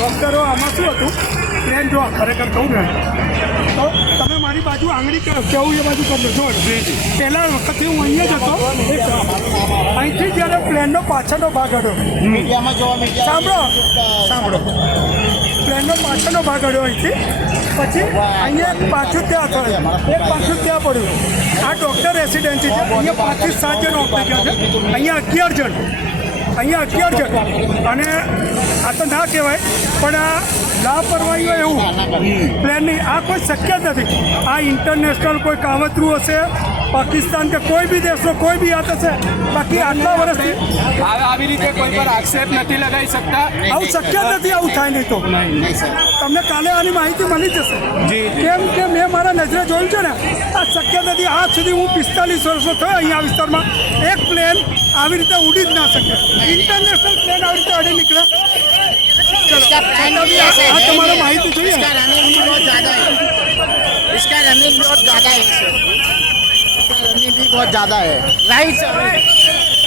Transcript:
ડૉક્ટરો આમાં શું હતું પ્લેન જો ખરેખર કહું ને તો તમે મારી બાજુ આંગળી કેવું એ બાજુ કરજો જો પહેલા વખતે હું અહીંયા જ હતો અહીંથી જ્યારે પ્લેનનો પાછળનો ભાગ હતો સાંભળો પ્લેનનો પાછળનો ભાગ હતો અહીંથી પછી અહીંયા પાછું ત્યાં થયું એક પાછું ત્યાં પડ્યું આ ડૉક્ટર રેસિડેન્સી છે અહીંયા 5 થી 7 જણ ઓફ થઈ ગયા છે અહીંયા 11 જણ અને આ તો ના કહેવાય પણ આ લાપરવાહીઓ એવું પ્લેનની આ કોઈ શક્ય જ નથી આ ઇન્ટરનેશનલ કોઈ કાવતરું હશે પાકિસ્તાન કે કોઈ બી દેશનો કોઈ બી હાથ હશે બાકી આટલા વર્ષથી આવી રીતે કોઈ પર આક્ષેપ નથી લગાવી શકતા આવું શક્ય જ નથી આવું થાય નહીં તો તમને કાલે આની માહિતી મળી જશે કેમ કે મેં મારા નજરે જોયું છે ને આ શક્ય નથી આજ સુધી હું 45 વર્ષનો થયો અહીંયા વિસ્તારમાં એક પ્લેન આવી રીતે ઉડી જ ના શકે ઇન્ટરનેશનલ પ્લેન આવી રીતે અડી નીકળે तुम्हारा माहिती चाहिए इसका रनिंग भी बहुत ज़्यादा है इसका रनिंग बहुत ज़्यादा है राइट